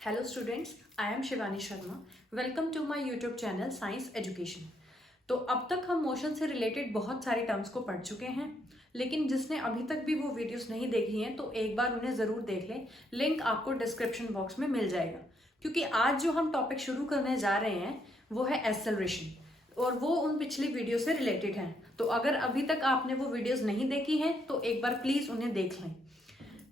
Hello students, I am Shivani Sharma. Welcome to my YouTube channel science education. तो अब तक हम मोशन से रिलेटेड बहुत सारे टर्म्स को पढ़ चुके हैं, लेकिन जिसने अभी तक भी वो वीडियोस नहीं देखी हैं तो एक बार उन्हें ज़रूर देख लें. लिंक आपको डिस्क्रिप्शन बॉक्स में मिल जाएगा. क्योंकि आज जो हम टॉपिक शुरू करने जा रहे हैं वो है एक्सेलरेशन और वो उन पिछली वीडियो से रिलेटेड हैं. तो अगर अभी तक आपने वो वीडियोस नहीं देखी हैं तो एक बार प्लीज़ उन्हें देख लें.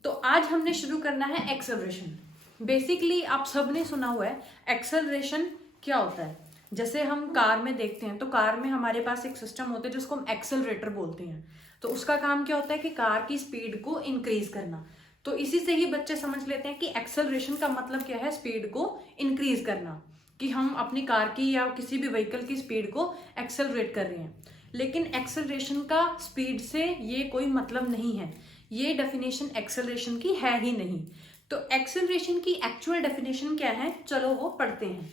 तो आज हमने शुरू करना है एक्सेलरेशन. बेसिकली आप सबने सुना हुआ है एक्सेलरेशन क्या होता है. जैसे हम कार में देखते हैं तो कार में हमारे पास एक सिस्टम होता है जिसको हम एक्सेलरेटर बोलते हैं. तो उसका काम क्या होता है कि कार की स्पीड को इंक्रीज करना. तो इसी से ही बच्चे समझ लेते हैं कि एक्सेलरेशन का मतलब क्या है, स्पीड को इंक्रीज करना, कि हम अपनी कार की या किसी भी व्हीकल की स्पीड को एक्सेलरेट कर रहे हैं. लेकिन एक्सेलरेशन का स्पीड से ये कोई मतलब नहीं है. ये डेफिनेशन एक्सेलरेशन की है ही नहीं. तो एक्सेलरेशन की एक्चुअल डेफिनेशन क्या है, चलो वो पढ़ते हैं.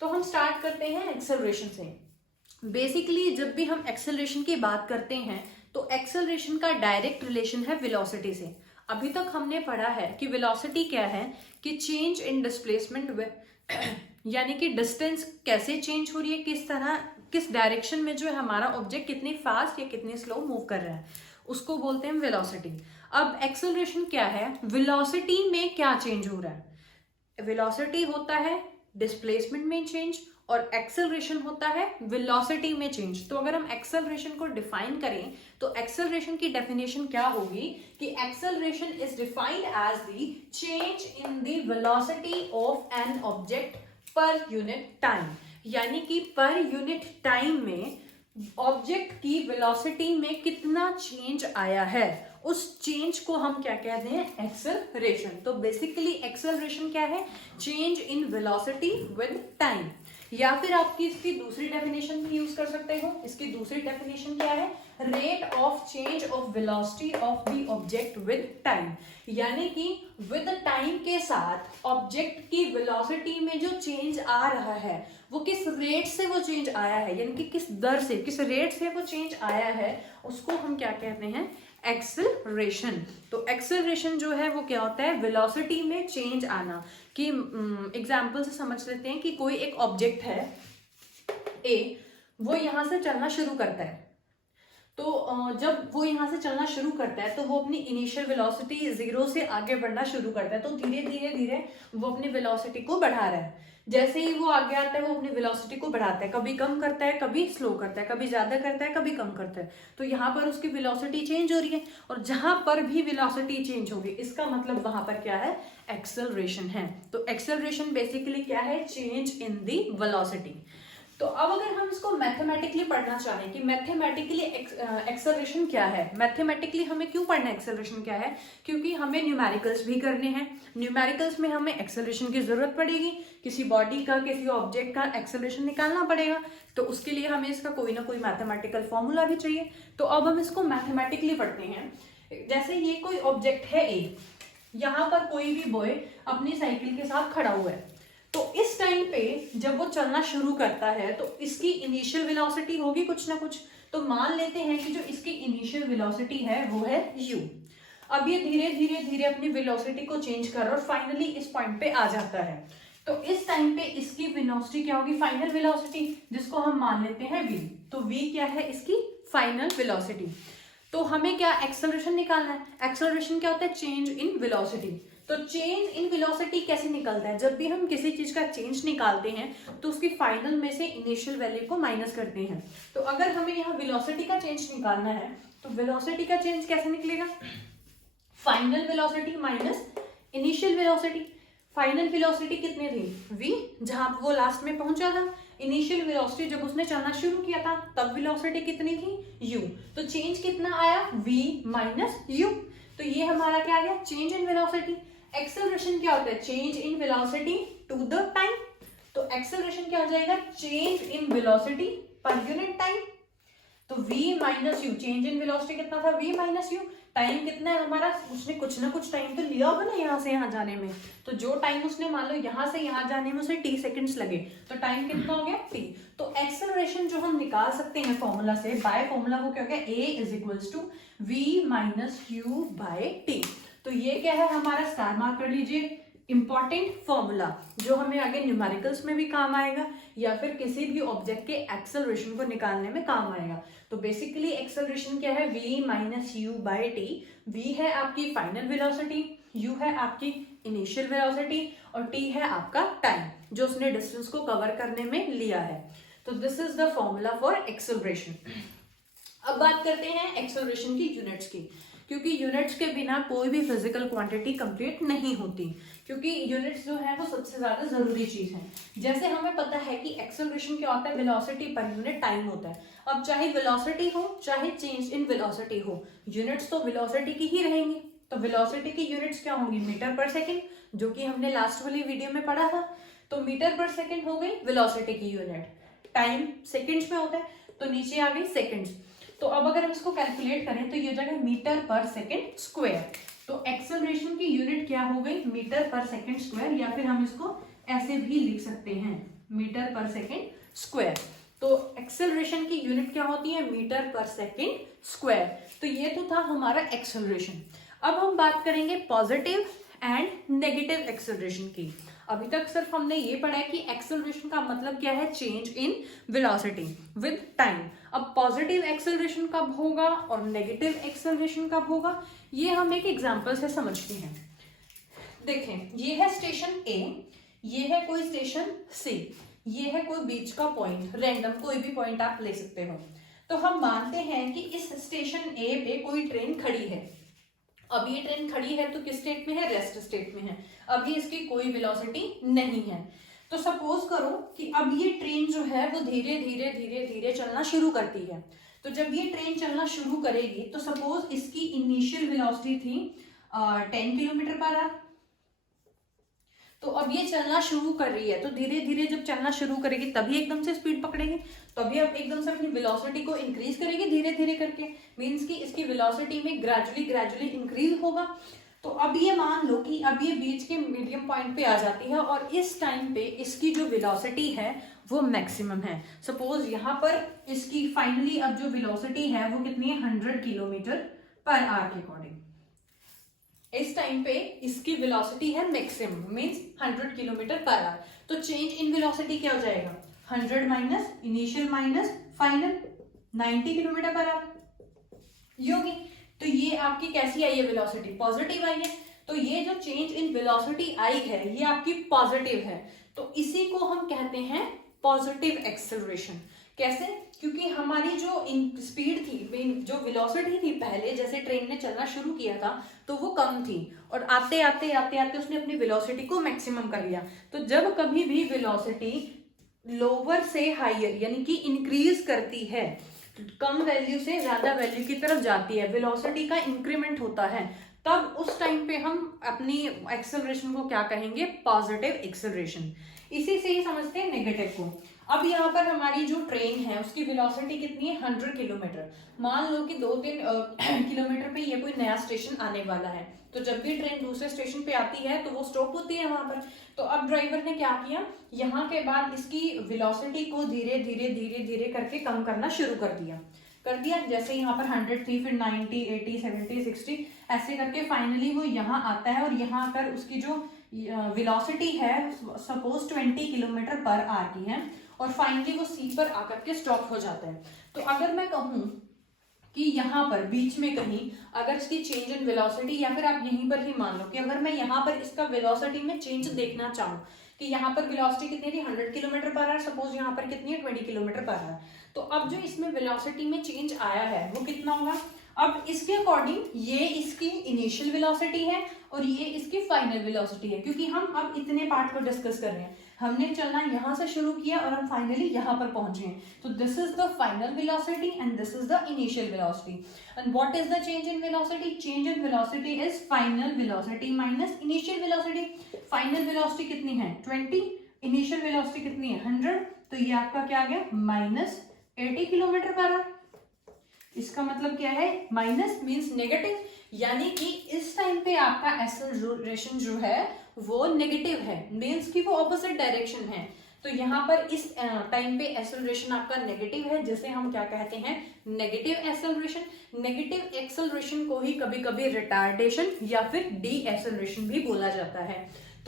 तो हम स्टार्ट करते हैं एक्सेलरेशन से. बेसिकली जब भी हम एक्सेलरेशन की बात करते हैं तो एक्सेलरेशन का डायरेक्ट रिलेशन है वेलोसिटी से. अभी तक हमने पढ़ा है कि वेलोसिटी क्या है, कि चेंज इन डिस्प्लेसमेंट यानी कि डिस्टेंस कैसे चेंज हो रही है, किस तरह किस डायरेक्शन में जो है हमारा ऑब्जेक्ट कितनी फास्ट या कितनी स्लो मूव कर रहा है, उसको बोलते हैं वेलोसिटी. अब एक्सेलरेशन क्या है, वेलोसिटी में क्या चेंज हो रहा है. वेलोसिटी होता है डिस्प्लेसमेंट में चेंज और एक्सेलरेशन होता है वेलोसिटी में चेंज. तो अगर हम एक्सेलरेशन को डिफाइन करें तो एक्सेलरेशन की डेफिनेशन क्या होगी कि acceleration is defined as the change in the velocity of an object per unit time. यानी कि पर यूनिट टाइम में ऑब्जेक्ट की वेलोसिटी में कितना चेंज आया है, उस चेंज को हम क्या कहते हैं, एक्सेलरेशन. तो बेसिकली एक्सेलरेशन क्या है, change in velocity with time. या फिर आपकी इसकी दूसरी डेफिनेशन भी यूज कर सकते हो. इसकी दूसरी डेफिनेशन क्या है, rate of change of velocity of the object with time. यानी कि विद टाइम के साथ ऑब्जेक्ट की वेलोसिटी में जो चेंज आ रहा है वो किस रेट से वो चेंज आया है, यानी कि किस दर से, किस रेट से वो चेंज आया है, उसको हम क्या कहते हैं, एक्सेलरेशन. तो एक्सेलरेशन जो है वो क्या होता है, वेलोसिटी में चेंज आना. कि एग्जांपल से समझ लेते हैं कि कोई एक ऑब्जेक्ट है ए, वो यहां से चलना शुरू करता है. तो जब वो यहाँ से चलना शुरू करता है तो वो अपनी इनिशियल वेलोसिटी 0 से आगे बढ़ना शुरू करता है. तो धीरे धीरे धीरे वो अपनी वेलोसिटी को बढ़ा रहा है. जैसे ही वो आगे आता है वो अपनी वेलोसिटी को बढ़ाता है, कभी कम करता है, कभी स्लो करता है, कभी ज्यादा करता है, कभी कम करता है. तो यहाँ पर उसकी वेलोसिटी चेंज हो रही है और जहां पर भी वेलोसिटी चेंज होगी इसका मतलब वहां पर क्या है, एक्सेलरेशन है. तो एक्सेलरेशन बेसिकली क्या है, चेंज इन दी वेलोसिटी. तो अब अगर हम इसको मैथमेटिकली पढ़ना चाहें कि मैथमेटिकली एक्सेलरेशन क्या है, मैथमेटिकली हमें क्यों पढ़ना है एक्सेलरेशन क्या है, क्योंकि हमें न्यूमेरिकल्स भी करने हैं. न्यूमेरिकल्स में हमें एक्सेलरेशन की जरूरत पड़ेगी. किसी बॉडी का, किसी ऑब्जेक्ट का एक्सेलरेशन निकालना पड़ेगा. तो उसके लिए हमें इसका कोई ना कोई मैथमेटिकल फॉर्मूला भी चाहिए. तो अब हम इसको मैथमेटिकली पढ़ते हैं. जैसे ये कोई ऑब्जेक्ट है ए, यहाँ पर कोई भी बॉय अपनी साइकिल के साथ खड़ा हुआ है. तो इस टाइम पे जब वो चलना शुरू करता है तो इसकी इनिशियल वेलोसिटी होगी कुछ ना कुछ. तो मान लेते हैं कि जो इसकी इनिशियल वेलोसिटी है वो है u. अब ये धीरे धीरे धीरे अपनी वेलोसिटी को चेंज कर और फाइनली इस पॉइंट पे आ जाता है. तो इस टाइम पे इसकी वेलोसिटी क्या होगी, फाइनल वेलोसिटी, जिसको हम मान लेते हैं v. तो v क्या है, इसकी फाइनल वेलोसिटी. तो हमें क्या एक्सेलरेशन निकालना है. एक्सेलरेशन क्या होता है, चेंज इन वेलोसिटी. तो चेंज इन वेलोसिटी कैसे निकलता है, जब भी हम किसी चीज का चेंज निकालते हैं तो उसकी फाइनल में से इनिशियल वैल्यू को माइनस करते हैं. तो अगर हमें यहाँ वेलोसिटी का चेंज निकालना है तो वेलोसिटी का चेंज कैसे निकलेगा, final velocity minus initial velocity. Final velocity कितनी थी, v, जहां वो लास्ट में पहुंचा था. इनिशियल वेलोसिटी जब उसने चलना शुरू किया था तब वेलोसिटी कितनी थी, u. तो चेंज कितना आया, v माइनस u. तो ये हमारा क्या आ गया, चेंज इन वेलोसिटी. एक्सेलरेशन क्या होता है, change in velocity to the time. तो एक्सेलरेशन क्या हो जाएगा, change in velocity per unit time. तो v minus u, change in velocity कितना था, v माइनस यू. टाइम कितना है हमारा, उसने कुछ ना कुछ टाइम तो लिया होगा ना यहाँ से यहाँ जाने में. तो जो टाइम उसने मान लो यहाँ से यहाँ जाने में उसे t सेकंड्स लगे, तो टाइम कितना हो गया, t. तो एक्सेलरेशन जो हम निकाल सकते हैं फॉर्मूला से, बाय फॉर्मूला वो क्या हो गया, a is equals to v minus q by t. तो ये क्या है हमारा, स्टार मार्क कर लीजिए, इंपॉर्टेंट फॉर्मूला जो हमें आगे न्यूमेरिकल्स में भी काम आएगा या फिर किसी भी ऑब्जेक्ट के एक्सेलरेशन को निकालने में काम आएगा। तो बेसिकली एक्सेलरेशन क्या है, v minus you by T. v है आपकी फाइनल वेलोसिटी, u है आपकी इनिशियल वेलोसिटी और t है आपका टाइम जो उसने डिस्टेंस को कवर करने में लिया है। तो this is the formula for acceleration. अब बात करते हैं एक्सेलरेशन की यूनिट्स की, क्योंकि यूनिट्स के बिना कोई भी फिजिकल क्वांटिटी कंप्लीट नहीं होती, क्योंकि यूनिट्स जो है वो सबसे ज्यादा जरूरी चीज है। जैसे हमें पता है कि एक्सेलरेशन क्या होता है, वेलोसिटी पर यूनिट टाइम होता है। अब चाहे वेलोसिटी हो चाहे चेंज इन वेलोसिटी हो, यूनिट्स तो वेलोसिटी की ही रहेंगी। तो वेलोसिटी की यूनिट्स क्या होंगी, मीटर पर सेकेंड, जो कि हमने लास्ट वाली वीडियो में पढ़ा था। तो मीटर पर सेकेंड हो गई वेलोसिटी की यूनिट, टाइम सेकेंड्स में होता है तो नीचे आ गई सेकेंड्स। तो अब अगर हम इसको कैलकुलेट करें तो ये हो जाएगा मीटर पर सेकेंड स्क्वायर। तो एक्सेलरेशन की यूनिट क्या हो गई, मीटर पर सेकेंड स्क्वायर, या फिर हम इसको ऐसे भी लिख सकते हैं, मीटर पर सेकेंड स्क्वायर। तो एक्सेलरेशन की यूनिट क्या होती है, मीटर पर सेकेंड स्क्वायर। तो ये तो था हमारा एक्सेलरेशन। अब हम बात करेंगे पॉजिटिव एंड नेगेटिव एक्सेलरेशन की। अभी तक सिर्फ हमने ये पढ़ा है कि एक्सेलरेशन का मतलब क्या है, change in velocity with time. अब पॉजिटिव एक्सेलरेशन कब होगा और नेगेटिव एक्सेलरेशन कब होगा, ये हम एक एग्जांपल से समझते हैं। देखें, ये है स्टेशन ए, ये है कोई स्टेशन सी, ये है कोई बीच का पॉइंट, रैंडम कोई भी पॉइंट आप ले सकते हो। तो हम मानते हैं कि इस स्टेशन ए पे कोई ट्रेन खड़ी है। अब ये ट्रेन खड़ी है तो किस स्टेट में है, रेस्ट स्टेट में है। अभी इसकी कोई वेलोसिटी नहीं है। तो सपोज करो कि अब ये ट्रेन जो है वो धीरे धीरे धीरे धीरे चलना शुरू करती है। तो जब ये ट्रेन चलना शुरू करेगी तो सपोज इसकी इनिशियल वेलोसिटी थी 10 किलोमीटर पर आवर। तो अब ये चलना शुरू कर रही है, तो धीरे धीरे जब चलना शुरू करेगी तभी एकदम से स्पीड पकड़ेगी, तभी अब एकदम से अपनी वेलोसिटी को इंक्रीज करेगी धीरे धीरे करके। मींस कि इसकी वेलोसिटी में ग्रेजुअली इंक्रीज होगा। तो अब ये मान लो कि अब ये बीच के मीडियम पॉइंट पे आ जाती है और इस टाइम पे इसकी जो वेलोसिटी है वो मैक्सिमम है। सपोज यहाँ पर इसकी फाइनली अब जो वेलोसिटी है वो कितनी है, 100 किलोमीटर पर आवर के अकॉर्डिंग। इस टाइम पे इसकी वेलोसिटी है maximum, means 100 kilometre per hour. तो चेंज इन वेलोसिटी क्या हो जाएगा, 100 minus initial minus final, 90 kilometre per hour ये होगी। तो ये आपकी कैसी आई है वेलोसिटी, पॉजिटिव आई है। तो ये जो चेंज इन वेलोसिटी आई है ये आपकी पॉजिटिव है। तो इसी को हम कहते हैं पॉजिटिव एक्सेलरेशन। कैसे, क्योंकि हमारी जो स्पीड थी, जो वेलोसिटी थी पहले जैसे ट्रेन ने चलना शुरू किया था तो वो कम थी और आते आते आते आते उसने अपनी वेलोसिटी को मैक्सिमम कर लिया। तो जब कभी भी वेलोसिटी लोअर से हायर यानी कि इंक्रीज करती है, कम वैल्यू से ज्यादा वैल्यू की तरफ जाती है, वेलोसिटी का इंक्रीमेंट होता है, तब उस टाइम पे हम अपनी एक्सेलरेशन को क्या कहेंगे, पॉजिटिव एक्सेलरेशन। इसी से ही समझते हैं नेगेटिव को। अब यहाँ पर हमारी जो ट्रेन है उसकी वेलोसिटी कितनी है, 100 किलोमीटर। मान लो कि 2-3 किलोमीटर पे ये कोई नया स्टेशन आने वाला है। तो जब भी ट्रेन दूसरे स्टेशन पे आती है तो वो स्टॉप होती है वहां पर। तो अब ड्राइवर ने क्या किया, यहाँ के बाद इसकी वेलोसिटी को धीरे धीरे धीरे धीरे करके कम करना शुरू कर दिया। जैसे यहाँ पर 100 थी, फिर 90, 80, 70, 60 ऐसे करके फाइनली वो यहाँ आता है और यहाँ आकर उसकी जो वेलोसिटी है सपोज 20 किलोमीटर पर आवर की है और फाइनली वो सी पर आकर के स्टॉप हो जाता है। तो अगर मैं कहूँ कि यहाँ पर बीच में कहीं अगर इसकी चेंज इन वेलोसिटी, या फिर आप यहीं पर ही मान लो कि अगर मैं यहाँ पर इसका वेलोसिटी में चेंज देखना चाहूँ कि यहाँ पर वेलोसिटी कितनी थी, 100 किलोमीटर पर आवर, सपोज यहाँ पर कितनी है, 20 किलोमीटर पर आवर। तो अब जो इसमें वेलोसिटी में चेंज आया है वो कितना होगा, अब इसके अकॉर्डिंग ये इसकी इनिशियल वेलोसिटी है और ये इसकी फाइनल वेलोसिटी है, क्योंकि हम अब इतने पार्ट को डिस्कस कर रहे हैं। हमने चलना यहाँ से शुरू किया और हम फाइनली यहाँ पर पहुंचे हैं। तो this is the final velocity and this is the initial velocity. And what is the change in velocity, change in velocity is final velocity minus initial velocity. Final velocity कितनी है, 20, इनिशियल वेलोसिटी कितनी है, 100। तो ये आपका क्या आ गया, minus 80 kilometre per hour. इसका मतलब क्या है, माइनस मींस नेगेटिव, यानी कि इस टाइम पे आपका एक्सेलरेशन जो है वो नेगेटिव है, मींस कि वो ऑपोजिट डायरेक्शन है। तो यहाँ पर इस टाइम पे एक्सेलरेशन आपका नेगेटिव है, जिसे हम क्या कहते हैं, नेगेटिव एक्सेलरेशन। नेगेटिव एक्सेलरेशन को ही कभी कभी रिटार्डेशन या फिर डी एक्सेलरेशन भी बोला जाता है।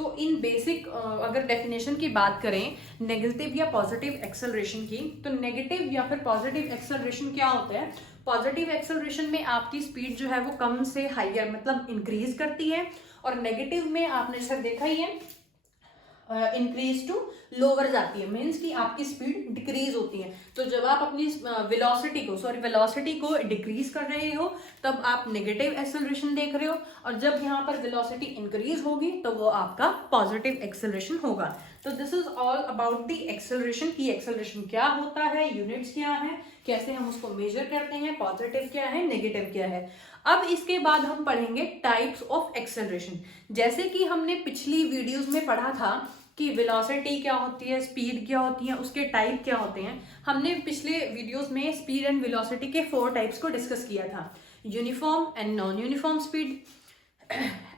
तो इन बेसिक अगर डेफिनेशन की बात करें नेगेटिव या पॉजिटिव एक्सेलरेशन की, तो नेगेटिव या फिर पॉजिटिव एक्सेलरेशन क्या होता है? पॉजिटिव एक्सेलरेशन में आपकी स्पीड जो है वो कम से हाइयर मतलब इंक्रीज करती है, और नेगेटिव में आपने सर देखा ही है इंक्रीज टू लोअर जाती है, मीन्स कि आपकी स्पीड डिक्रीज होती है। तो जब आप अपनी वेलोसिटी को डिक्रीज कर रहे हो तब आप नेगेटिव एक्सेलरेशन देख रहे हो, और जब यहाँ पर वेलोसिटी इंक्रीज होगी तो वो आपका पॉजिटिव एक्सेलरेशन होगा। तो this is all about the acceleration की एक्सेलरेशन क्या होता है, यूनिट्स क्या है, कैसे हम उसको मेजर करते हैं, पॉजिटिव क्या है, नेगेटिव क्या है। अब इसके बाद हम पढ़ेंगे टाइप्स ऑफ एक्सेलरेशन। जैसे कि हमने पिछली वीडियोस में पढ़ा था कि वेलोसिटी क्या होती है, स्पीड क्या होती है, उसके टाइप क्या होते हैं। हमने पिछले वीडियोस में स्पीड एंड वेलोसिटी के 4 टाइप्स को डिस्कस किया था, uniform and non uniform speed,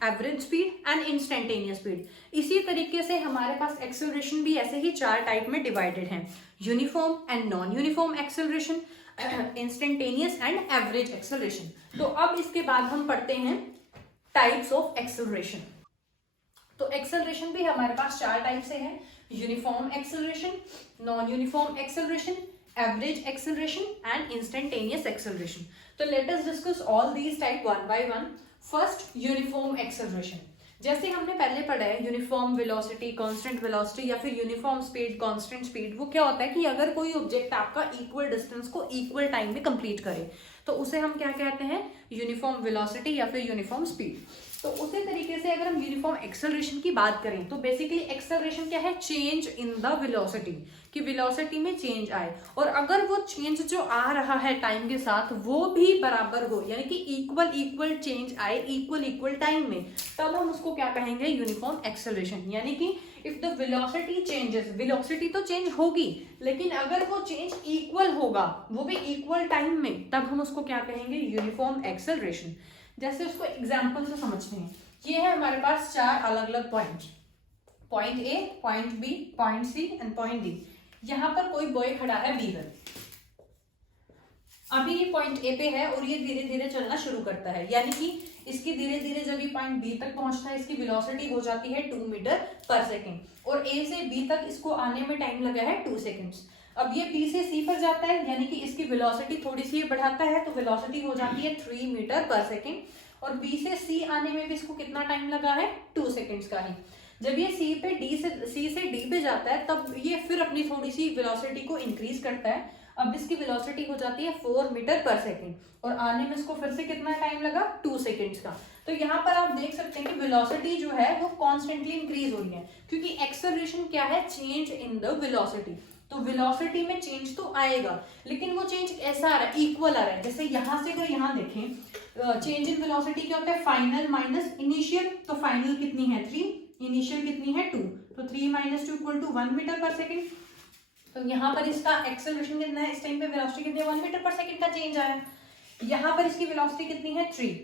average speed and instantaneous speed. इसी तरीके से हमारे पास एक्सेलरेशन भी ऐसे ही 4 टाइप में डिवाइडेड है, uniform and non uniform acceleration, instantaneous and average acceleration. तो अब इसके बाद हम पढ़ते हैं टाइप्स ऑफ एक्सेलरेशन। तो एक्सेलरेशन भी हमारे पास 4 टाइप से है, uniform acceleration, non uniform acceleration, average acceleration and instantaneous acceleration. तो let us discuss all these type one by one. First, uniform acceleration. जैसे हमने पहले पढ़ा है यूनिफॉर्म वेलोसिटी, कांस्टेंट वेलोसिटी या फिर यूनिफॉर्म स्पीड, कांस्टेंट स्पीड, वो क्या होता है कि अगर कोई ऑब्जेक्ट आपका इक्वल डिस्टेंस को इक्वल टाइम में कंप्लीट करे तो उसे हम क्या कहते हैं, यूनिफॉर्म वेलोसिटी या फिर यूनिफॉर्म स्पीड। तो उसी तरीके से अगर हम यूनिफॉर्म एक्सेलरेशन की बात करें तो बेसिकली एक्सेलरेशन क्या है, चेंज इन द वेलोसिटी, कि वेलोसिटी में चेंज आए, और अगर वो चेंज जो आ रहा है टाइम के साथ वो भी बराबर हो, यानी कि इक्वल चेंज आए इक्वल टाइम में, तब हम उसको क्या कहेंगे, यूनिफॉर्म एक्सेलरेशन। यानी कि if the velocity changes, velocity तो चेंज होगी लेकिन अगर वो चेंज इक्वल होगा, वो भी इक्वल टाइम में, तब हम उसको क्या कहेंगे, यूनिफॉर्म एक्सेलरेशन। जैसे उसको एग्जाम्पल से समझते हैं। ये है हमारे पास 4 अलग अलग point, point A, point B, point C and point D. यहां पर कोई बॉय खड़ा है बी पर, अभी ये पॉइंट ए पे है और ये धीरे धीरे चलना शुरू करता है, यानी कि इसकी धीरे धीरे जब ये पॉइंट बी तक पहुंचता है इसकी वेलोसिटी हो जाती है 2 मीटर पर सेकेंड, और ए से बी तक इसको आने में टाइम लगा है 2 सेकेंड्स। अब ये बी से सी पर जाता है, यानी कि इसकी वेलोसिटी थोड़ी सी बढ़ाता है तो वेलोसिटी हो जाती है 3 मीटर पर सेकेंड, और बी से सी आने में भी इसको कितना टाइम लगा है, 2 सेकेंड्स का ही। जब ये सी से डी पे जाता है तब ये फिर अपनी थोड़ी सी वेलोसिटी को इंक्रीज करता है, अब इसकी वेलोसिटी हो जाती है 4 मीटर पर सेकेंड, और आने में इसको फिर से कितना टाइम लगा, 2 सेकेंड्स का। तो यहाँ पर आप देख सकते हैं कि वेलोसिटी जो है वो कॉन्स्टेंटली इंक्रीज हो रही है, क्योंकि एक्सेलरेशन क्या है, चेंज इन द वेलोसिटी। तो वेलोसिटी में चेंज तो आएगा लेकिन वो चेंज ऐसा आ रहा है, इक्वल आ रहा है। जैसे यहाँ से अगर यहाँ देखें चेंज इन वेलोसिटी क्या होता है, फाइनल माइनस इनिशियल, तो फाइनल कितनी है 3, इनिशियल कितनी है 2, तो 3 माइनस 2 इक्वल टू 1 मीटर पर सेकेंड। तो यहाँ पर इसका एक्सेलरेशन कितना है, इस टाइम पे वेलोसिटी कितनी है, 1 मीटर पर सेकेंड का चेंज आया। यहाँ पर इसकी वेलोसिटी कितनी है 3,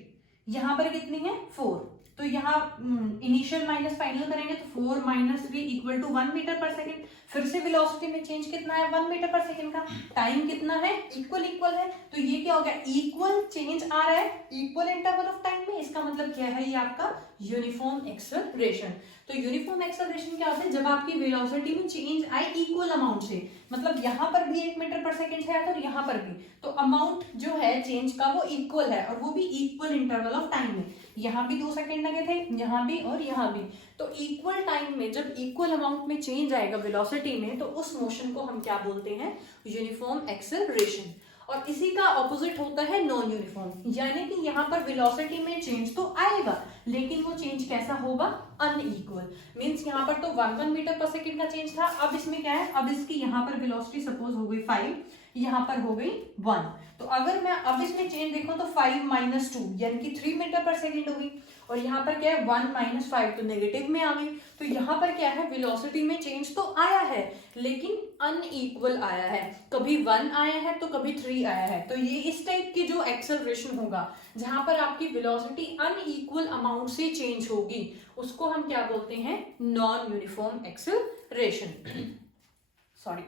यहाँ पर कितनी है 4, तो यहाँ इनिशियल माइनस फाइनल करेंगे तो 4 माइनस 3 इक्वल टू 1 मीटर पर सेकेंड। फिर से वेलोसिटी में चेंज कितना है, 1 मीटर पर सेकेंड का, टाइम कितना है, इक्वल है। तो ये क्या हो गया, इक्वल चेंज आ रहा है इक्वल इंटरवल ऑफ टाइम में, इसका मतलब क्या है, ये आपका यूनिफॉर्म एक्सेलरेशन। तो यूनिफॉर्म एक्सेलरेशन क्या होता है, जब आपकी वेलोसिटी में चेंज आए इक्वल अमाउंट से, मतलब यहाँ पर भी 1 मीटर पर सेकेंड है और यहाँ पर भी, तो अमाउंट जो है चेंज का वो इक्वल है और वो भी इक्वल इंटरवल ऑफ टाइम में। यहाँ भी 2 सेकेंड लगे थे, यहाँ भी और यहाँ भी, तो इक्वल टाइम में जब इक्वल अमाउंट में चेंज आएगा वेलोसिटी में, तो उस मोशन को हम क्या बोलते हैं, यूनिफॉर्म एक्सेलरेशन। और इसी का ऑपोजिट होता है नॉन यूनिफॉर्म, यानी कि यहाँ पर वेलोसिटी में चेंज तो आएगा लेकिन वो चेंज कैसा होगा, अनइक्वल। मींस यहाँ पर तो 1 मीटर पर सेकेंड का चेंज था, अब इसमें क्या है, अब इसकी यहाँ पर वेलोसिटी सपोज हो गई 5, यहाँ पर हो गई 1, तो अगर मैं अब इसमें चेंज देखूं तो 5 माइनस 2 यानी कि 3 मीटर पर सेकेंड होगी, और यहाँ पर क्या है 1 माइनस 5 तो नेगेटिव में आ गई। तो यहाँ पर क्या है, वेलोसिटी में चेंज तो आया है लेकिन अनइक्वल आया है, कभी 1 आया है तो कभी 3 आया है। तो ये इस टाइप की जो एक्सेलरेशन होगा जहां पर आपकी वेलोसिटी अनइक्वल अमाउंट से चेंज होगी, उसको हम क्या बोलते हैं, नॉन यूनिफॉर्म एक्सेलरेशन। सॉरी।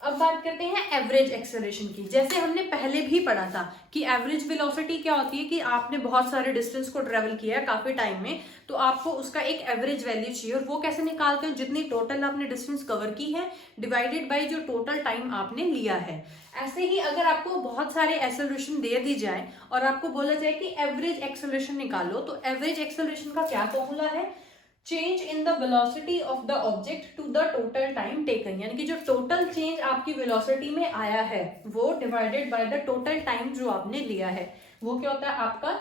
अब बात करते हैं एवरेज एक्सेलरेशन की। जैसे हमने पहले भी पढ़ा था कि एवरेज वेलोसिटी क्या होती है, कि आपने बहुत सारे डिस्टेंस को ट्रेवल किया है काफी टाइम में, तो आपको उसका एक एवरेज वैल्यू चाहिए। और वो कैसे निकालते हैं, जितनी टोटल आपने डिस्टेंस कवर की है डिवाइडेड बाय जो टोटल टाइम आपने लिया है। ऐसे ही अगर आपको बहुत सारे एक्सेलरेशन दे दी जाए और आपको बोला जाए कि एवरेज एक्सेलरेशन निकालो, तो एवरेज एक्सेलरेशन का क्या फॉर्मूला है, change in the velocity of the object to the total time taken, यानी कि जो टोटल चेंज आपकी वेलोसिटी में आया है वो divided by the total time जो आपने लिया है, वो क्या होता है आपका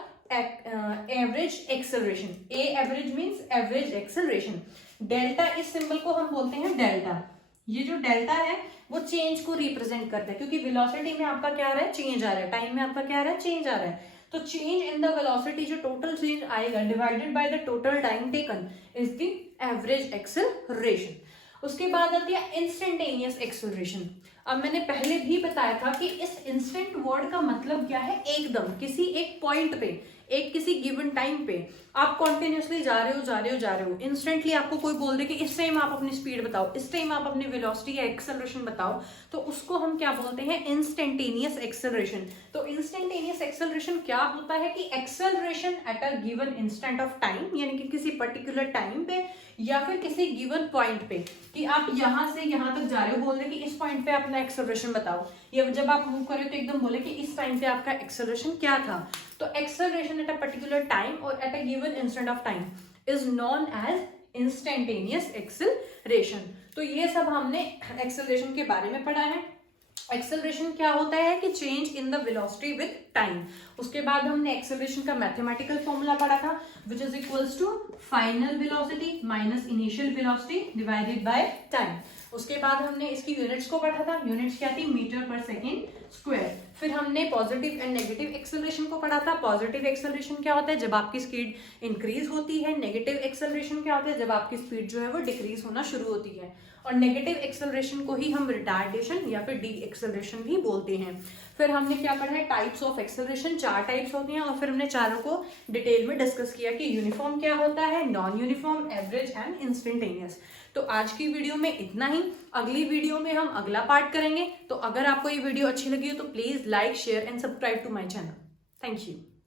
एवरेज एक्सेलरेशन। ए average means average acceleration. Delta, इस सिंबल को हम बोलते हैं डेल्टा। ये जो डेल्टा है वो चेंज को रिप्रेजेंट करता है, क्योंकि वेलोसिटी में आपका क्या आ रहा है, चेंज आ रहा है, टाइम में आपका क्या आ रहा है, चेंज आ रहा है। तो चेंज इन द वेलोसिटी, जो टोटल चेंज आएगा divided by the total time taken, is the average acceleration. उसके बाद आती है इंस्टेंटेनियस एक्सेलरेशन। अब मैंने पहले भी बताया था कि इस इंस्टेंट वर्ड का मतलब क्या है, एकदम किसी एक पॉइंट पे, एक किसी गिवन टाइम पे आप कॉन्टिन्यूसली जा रहे हो, इंस्टेंटली आपको कोई बोल दे कि इस टाइम आप अपनी स्पीड बताओ, इस टाइम आप अपनी वेलोसिटी या एक्सेलरेशन बताओ, तो उसको हम क्या बोलते हैं, इंस्टेंटेनियस एक्सेलरेशन। तो इंस्टेंटेनियस एक्सेलरेशन क्या होता है कि acceleration at a given instant of time, यानी कि किसी पर्टिकुलर टाइम पे या फिर किसी गिवन पॉइंट पे, कि आप यहां से यहां तक जा रहे हो, बोल रहे कि इस पॉइंट पे अपना एक्सेलरेशन बताओ, या जब आप मूव कर रहे हो तो एकदम बोले कि इस टाइम पे आपका एक्सेलरेशन क्या था। तो acceleration at a particular time और at a given instant of time is known as instantaneous acceleration. तो ये सब हमने एक्सेलरेशन के बारे में पढ़ा है। एक्सेलरेशन क्या होता है कि change in the velocity with time. उसके बाद हमने एक्सेलरेशन का मैथमेटिकल फॉर्मूला पढ़ा था, which is equals to final velocity minus initial velocity divided by time. उसके बाद हमने इसकी यूनिट्स को पढ़ा था, यूनिट्स क्या थी, मीटर पर सेकेंड स्क्वायर। फिर हमने पॉजिटिव एंड नेगेटिव एक्सेलरेशन को पढ़ा था। पॉजिटिव एक्सेलरेशन क्या होता है, जब आपकी स्पीड इंक्रीज होती है। नेगेटिव एक्सेलरेशन क्या होता है, जब आपकी स्पीड जो है वो डिक्रीज होना शुरू होती है। और नेगेटिव एक्सेलरेशन को ही हम रिटार्डेशन या फिर डी एक्सेलरेशन भी बोलते हैं। फिर हमने क्या पढ़ा है, टाइप्स ऑफ एक्सेलरेशन, 4 टाइप्स होती हैं, और फिर हमने चारों को डिटेल में डिस्कस किया कि यूनिफॉर्म क्या होता है, non uniform, average and instantaneous. तो आज की वीडियो में इतना ही। अगली वीडियो में हम अगला पार्ट करेंगे। तो अगर आपको ये वीडियो अच्छी लगी हो तो please like, share and subscribe to my channel. Thank you.